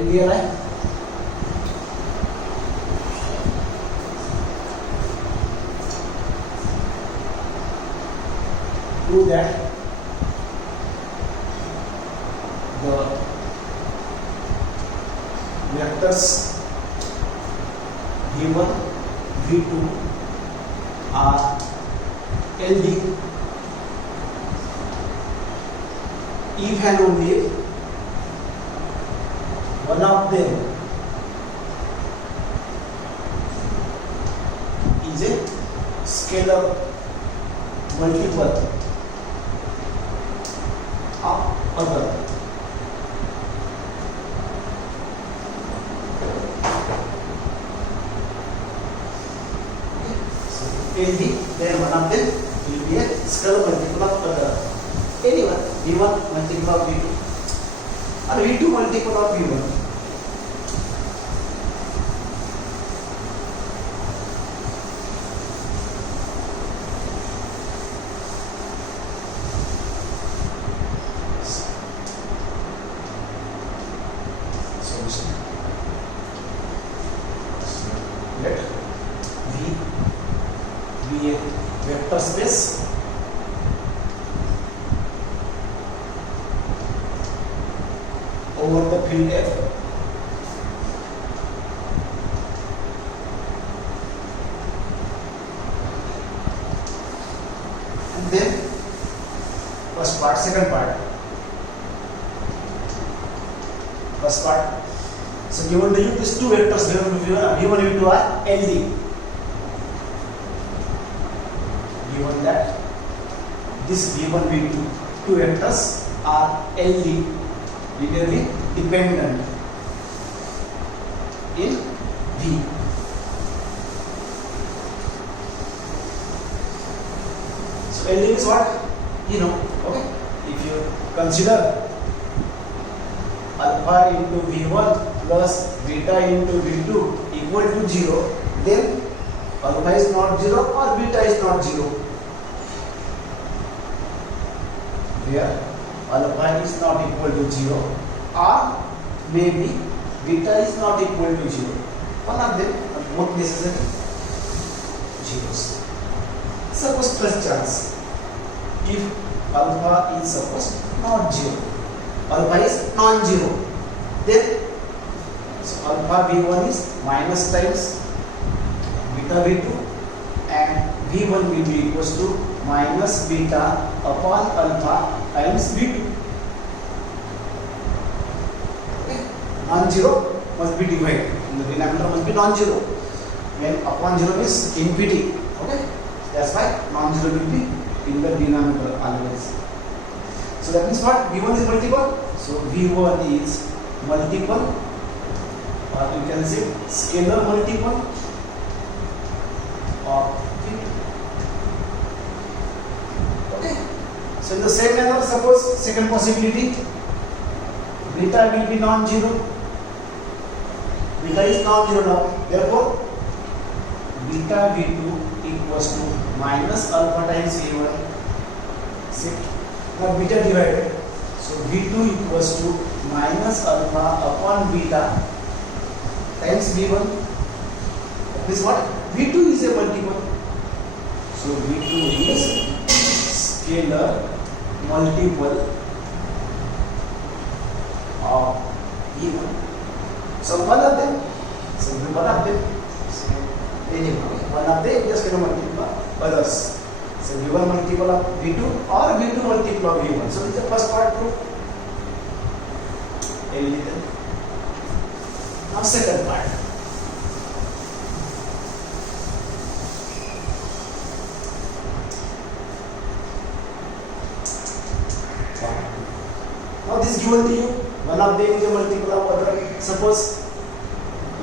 Clear है? Prove that the vectors v1, v2 are LD if and only one of them is a scalar multiple of other. LD, then one of them will be a scalar multiple of other. Anyone, v1 multiple of v2 or v2 multiple of v1. Solution. Let V be a vector space over the field F and then first part, second part. First part. So given to you these two vectors v1 v2 are LD. Given that this v1 v2 two vectors are LD, linearly dependent in V. So LD is what? You know, okay? If you consider alpha into V1 plus beta into V2 equal to 0, then alpha is not 0 or beta is not 0. Where alpha is not equal to 0 or maybe beta is not equal to 0. One of them are both necessary zeros. Suppose plus chance. If alpha is suppose not 0, alpha is non-zero, then so alpha v1 is minus times beta v2 and v1 will be equals to minus beta upon alpha times v2. Okay. Non-zero must be divided. The denominator must be non-zero. When upon 0 is infinity. Okay. That's why non-zero will be in the denominator always. So that means what? V1 is multiple. So V1 is multiple, or you can say scalar multiple of V2. Okay. So in the same manner, suppose second possibility, beta will be non-zero. Beta is non-zero now. Therefore, beta V2 equals to minus alpha times V1. See? Now beta divided. So V2 equals to minus alpha upon beta times V1. That means what? V2 is a multiple. So V2 is scalar multiple of V1. So one of them. So one of them. So anyway, one of them just going to multiply others. So V1 multiple of V2 or V2 multiple of V1. So this is the first part proof. Now second part. Now this is given to you. One of them is a multiple of other. Suppose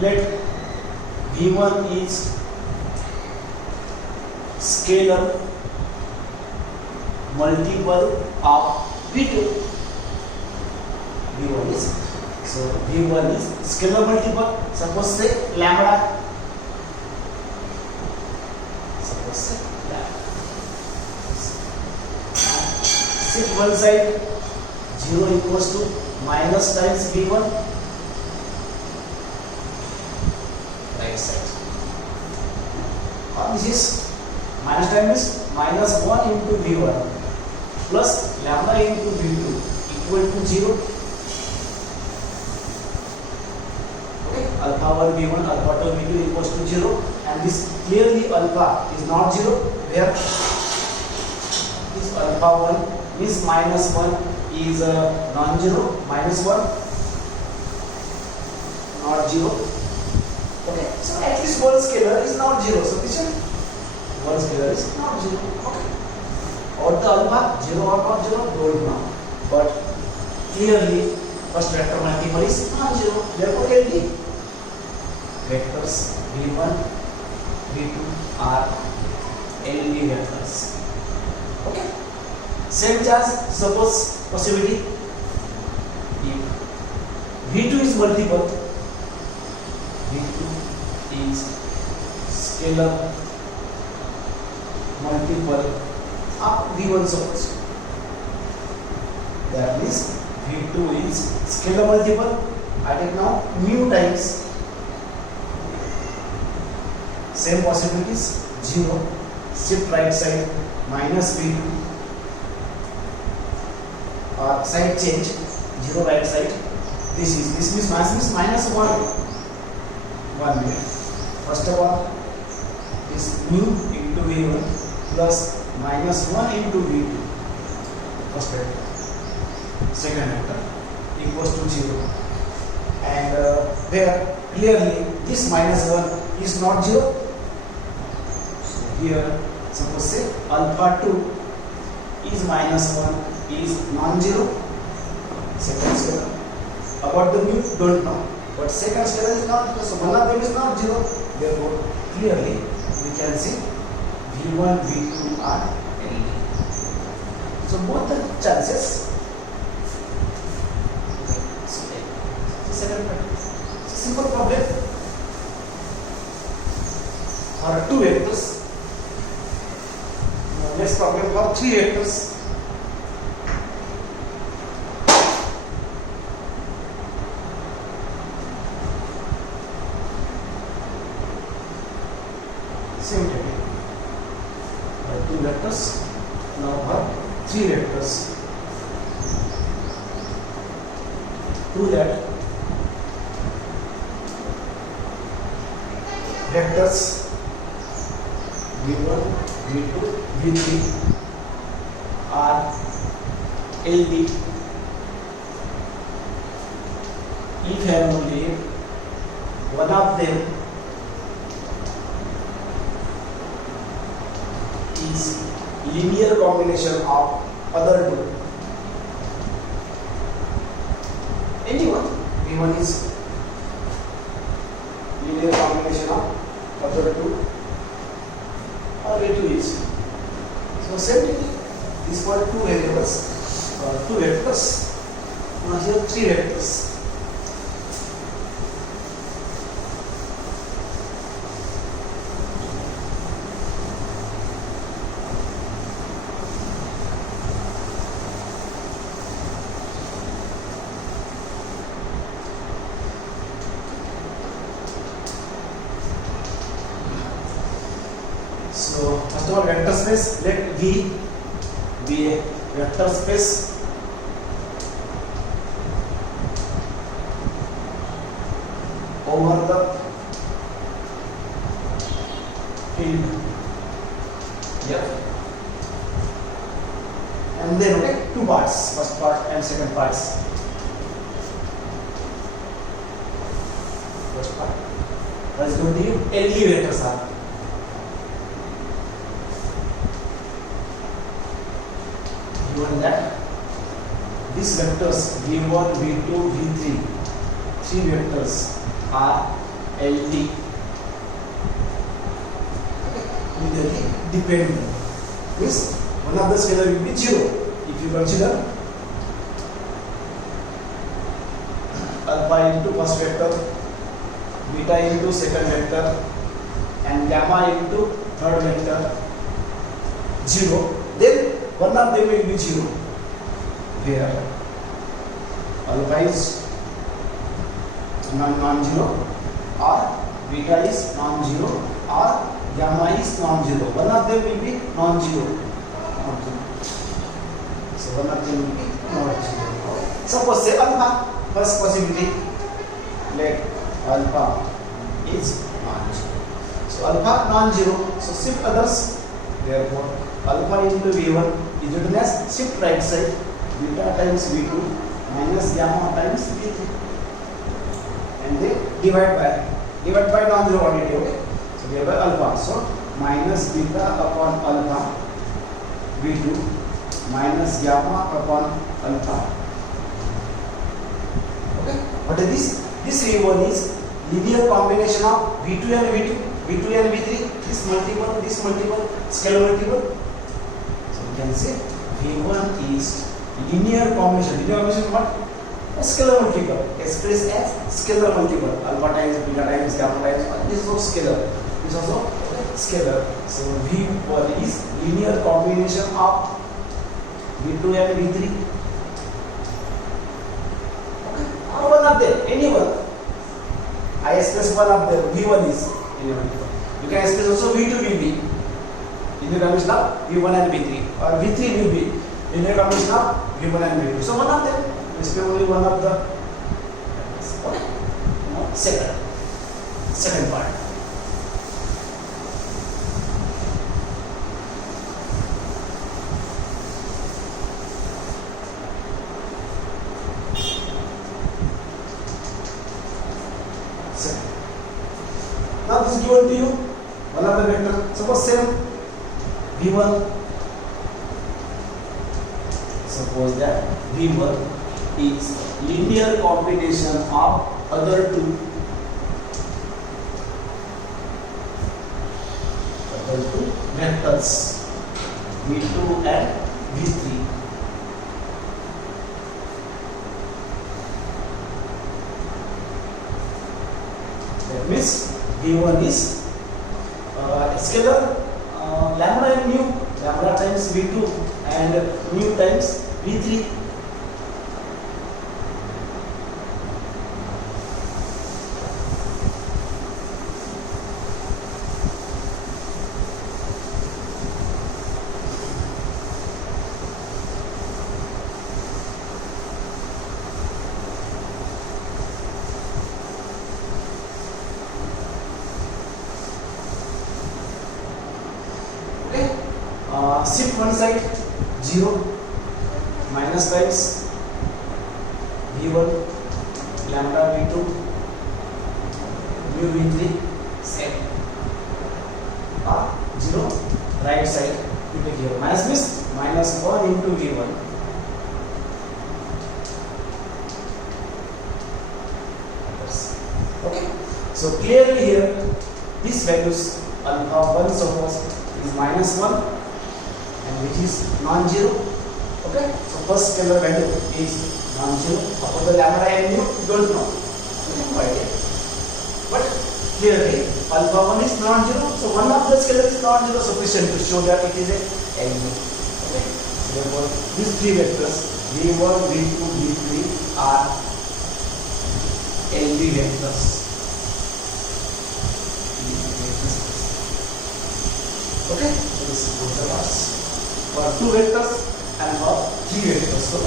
let V1 is scalar multiple of V2. V1 is, so V1 is scalar multiple. Suppose say lambda. Suppose say lambda. Sit one side, 0 equals to minus times V1 right side. This is minus time is minus 1 into v1 plus lambda into v2 equal to 0. Okay, alpha 1 v1 alpha 2 v2 equals to 0, and this clearly alpha is not 0, where this alpha 1 means minus 1 is non-zero, minus 1 not 0. Okay, so at least one scalar is not 0, sufficient. One scalar is not 0. Okay, or the alpha 0 or not 0, don't know, but clearly first vector multiple is non-zero, therefore LD vectors v1 v2 are LD vectors. Okay, same as suppose possibility if v2 is multiple, v2 is scalar multiple of v1, suppose that means v2 is scalar multiple. I take now mu times same possibilities 0, shift right side minus v2 or side change 0 right side. This means minus 1 minute. First of all, this mu into v1 plus minus 1 into v2 first vector, second vector equals to 0, and where clearly this minus 1 is not 0. So here suppose say alpha 2 is minus 1 is non-zero, second scalar. About the mu don't know, but second scalar is not, so one of them is not 0, therefore clearly we can see v1 v2 are LD. So both the chances. So second part, it's a simple problem for 2 vectors. Next problem for 3 vectors. Same technique. 2 vectors. Now for 3 vectors. To that vectors v1, v2, v3 are LD if and only one of them is linear combination of other two. Anyone, v1 is linear combination of other two, or v2 is. So same thing, these were 2 variables or 2 vectors. Now here 3 vectors. So first of all, vector space, let V be a vector space over the field F, and then okay, 2 parts, first part and second parts. First part, what is going to be LD vectors are. Given that these vectors v1, v2, v3, 3 vectors are LD, linearly dependent. Means one of the scalar will be 0. If you consider alpha into first vector, beta into second vector, and gamma into third vector 0, then one of them will be 0, where alpha is non-zero or beta is non-zero or gamma is non-zero. One of them will be non-zero. So one of them will be non-zero. Suppose say alpha, first possibility, let alpha is non-zero. So alpha non-zero, so shift others, therefore alpha into V1 is written as shift right side, beta times V2 minus gamma times V3, and they divide by non-zero quantity, okay? So divide by alpha, so minus beta upon alpha V2 minus gamma upon alpha. Okay, what is this? This V1 is linear combination of V2 and V2 and V3, this multiple, scalar multiple. So we can say V1 is linear combination. Linear combination what? A scalar multiple, expressed as scalar multiple. Alpha times beta times gamma times. This is also scalar. This is also scalar. So V1 is linear combination of V2 and V3. Okay, or one of them, any one. I express one of them. V1 is anyone. You can express also V2 will be linear combination of V1 and V3, or V3 will be linear combination of V1 and V2. So one of them is only one of the. Okay. Now second part. Now this is given to you, one of the vector. Suppose same V1. Suppose that V1 is linear combination of other two vectors V2 and V3. That means V1 is scalar lambda and mu, lambda times V2 and mu times V3. Shift one side 0 minus times V1 lambda V2 mu V3 same 0 right side you take here minus means minus 1 into V1 okay. So clearly here these values alpha 1 suppose is minus 1 and which is non-zero. Okay, so first scalar value is non-zero. About the lambda and mu, you don't know. No idea. But clearly, alpha 1 is non-zero. So one of the scalar is non-zero, sufficient to show that it is a LV. Okay, so therefore these three vectors V1, V2, V3 are LV vectors. Okay, so this is both the parts. For two vectors and for three vectors. So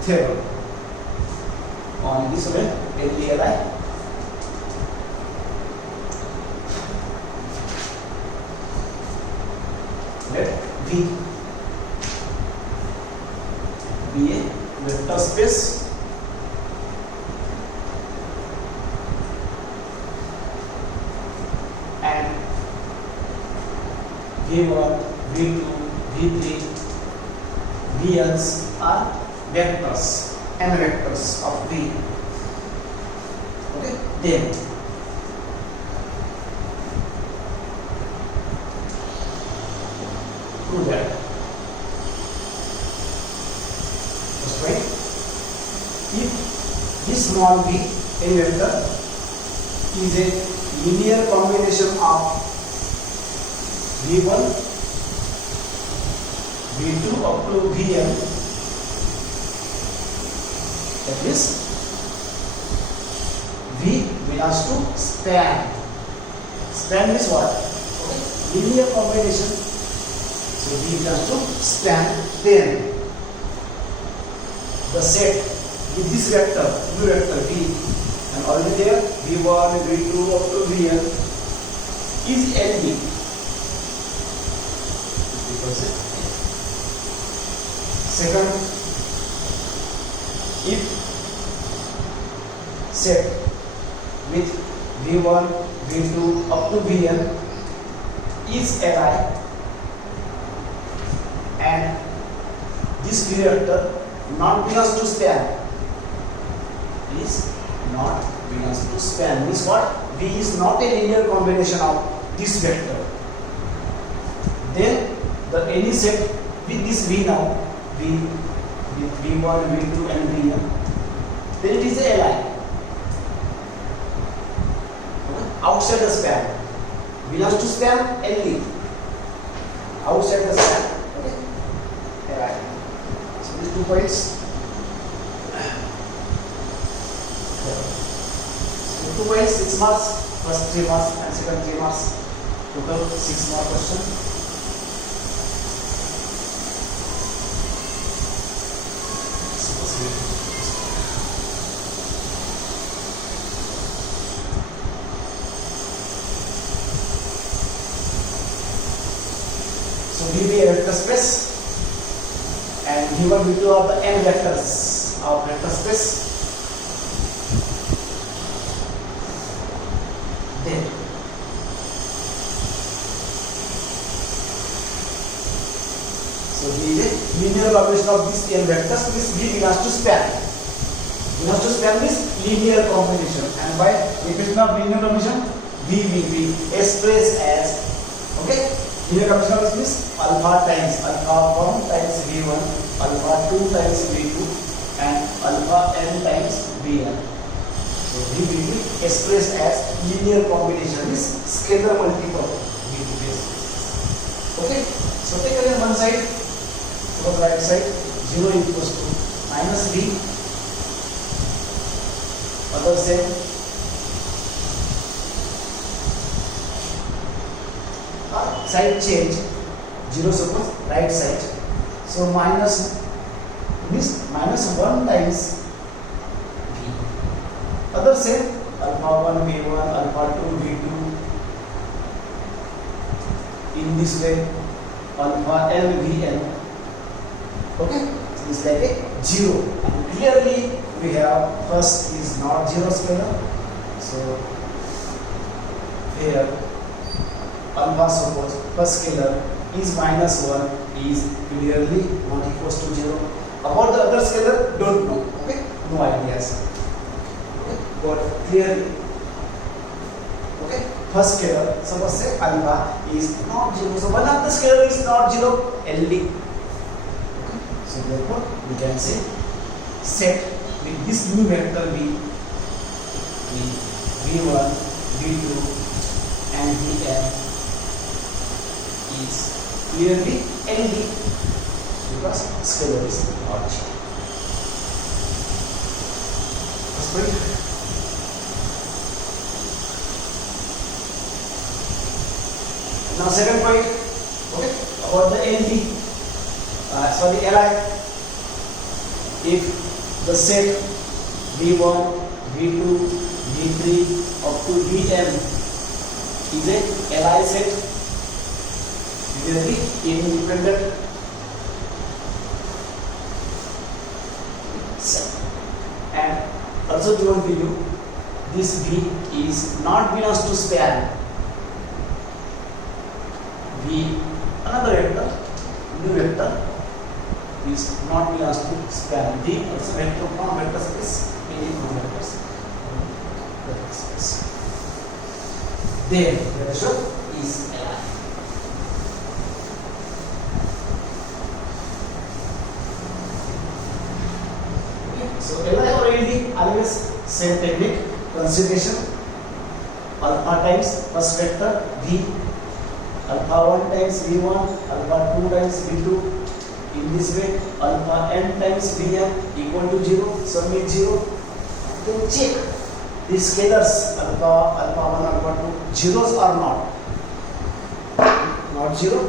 theorem on this way LDLI. Let V be a vector space and V1, V2, V3, V's are vectors, n vectors of V. Okay, then this small b a vector is a linear combination of v1 v2 up to vn. That is, v belongs to span. Span is what? Okay. Linear combination. So v belongs to span. Then the set with this vector, new vector v, and already there v1, v2 up to vn is LV. Second, if set with v1, v2 up to vn is Li, and this v vector not belongs to span, is not belongs to span, means what? V is not a linear combination of this vector. Then the any set with this v now, v with v1, v2 and vn, then it is a Li. Outside the span, belongs to span, LE. Outside the span, okay, Li. So these 2 points. So 2 points, 6 marks, first 3 marks and second 3 marks. Total 6 mark question. So V be a vector space, and V1, V2 are the n vectors of vector space. Then so V is a linear combination of these n vectors. This V belongs to span. Belongs to span means linear combination, and by definition of linear combination, V will be expressed as, okay, linear combination means alpha times alpha 1 times v1, alpha 2 times v2, and alpha n times vn. So V will be expressed as linear combination, is scalar multiple V2 basis. Okay, so take again one side, suppose right side 0 equals to minus v, other side side change 0, suppose right side, so minus means minus 1 times v, other side alpha 1 v1, alpha 2 v2, in this way alpha l vn. Okay, so it's like a 0, and clearly we have first is not 0 scalar, so here alpha, suppose first scalar is minus 1, is clearly not equals to 0. About the other scalar, don't know. Okay, no ideas. Okay, but clearly, okay, first scalar, suppose say alpha is not 0, so one of the scalar is not 0, LD. Okay, so therefore we can say set with this new vector v, v1, v2 and vn is clearly LD, because scalar is not 0. First point. Now second point, okay, about the LD, sorry, Li. If the set v1, v2, v3 up to vm is a Li set, clearly independent set, and also given to you this v is not belongs to span. V, another vector, new vector, is not belongs to span. V also vector from vector space, any from vector space. Then the result is Li. Okay, so Li or LD, always same technique. Consideration alpha times first vector v, alpha 1 times v1, alpha 2 times v2. In this way, alpha n times vn equal to 0. Sum is 0. Then check the scalars alpha 1, alpha 2 zeros or not zero.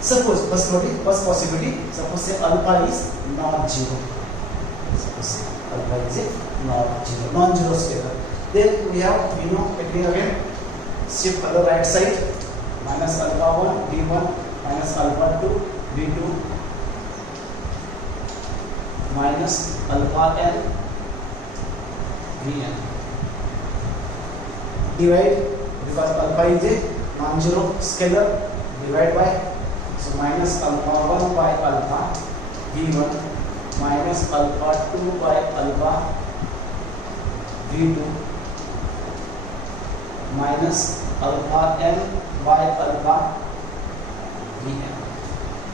Suppose first possibility, suppose say alpha is not zero. Suppose say alpha is a not zero, non-zero scalar. Then we have, technique again, shift on the right side, minus alpha 1 v1 minus alpha 2 v2 minus alpha n vn. Divide, because alpha is a non-zero scalar, divide by, so minus alpha 1 by alpha v1 minus alpha 2 by alpha v2 minus alpha n by alpha vn.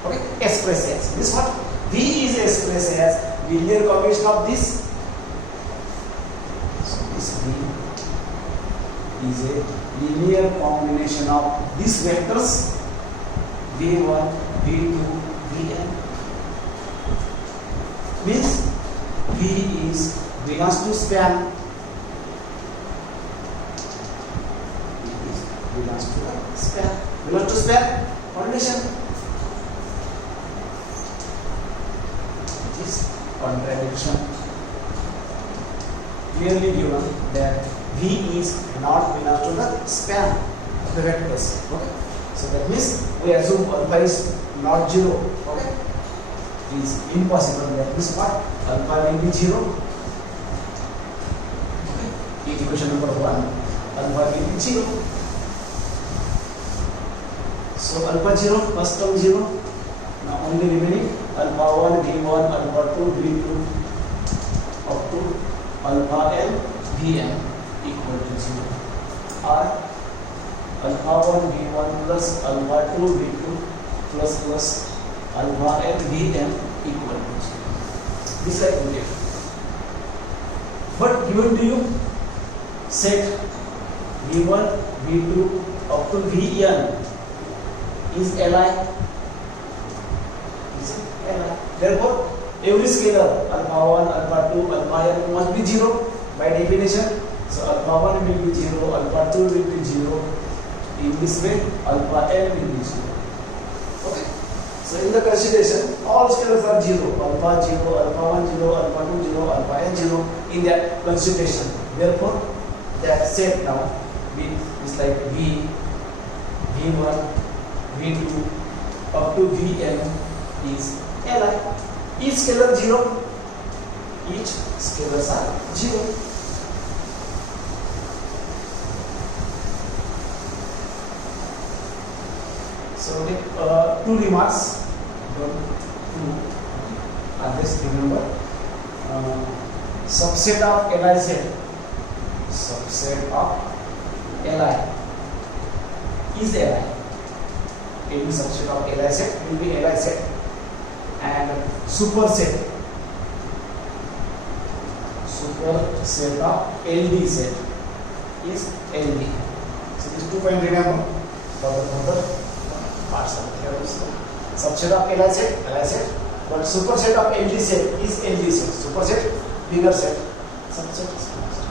Okay, express as this what v is expressed as linear combination of this. So this v is a linear combination of these vectors v1, v2, vn. Means v is belongs to span. Belongs to the span. Belongs to span condition. It is contradiction. Clearly given that v is not belongs to the span of the vectors. Okay. So that means we assume alpha is not zero. Okay. It is impossible. That means what? Alpha will be zero. Okay. Equation number 1. Alpha will be zero. So alpha 0, first term 0. Now only remaining alpha 1, v1, alpha 2, v2 up to alpha n, vn equal to 0. Or alpha 1, v1 plus alpha 2, v2 plus alpha n, vn equal to 0. This I will get. But given to you set v1, v2 up to vn is Li. Therefore, every scalar alpha 1, alpha 2, alpha n must be 0 by definition. So alpha 1 will be 0, alpha 2 will be 0. In this way, alpha n will be 0. Okay. So in the consideration, all scalars are 0. Alpha 0, alpha 1 0, alpha 2 0, alpha n 0 in that consideration. Therefore, that set now is like v, v1, v2 up to vn is Li. Each scalar 0. Each scalars are 0. So two remarks. Just remember, subset of Li set. Subset of Li is Li. Any subset of Li set will be Li set, and superset of LD set is LD. So these 2 points remember for the further parts of the theorem. Subset of Li set, but superset of LD set is LD set. Superset, bigger set, subset, small set.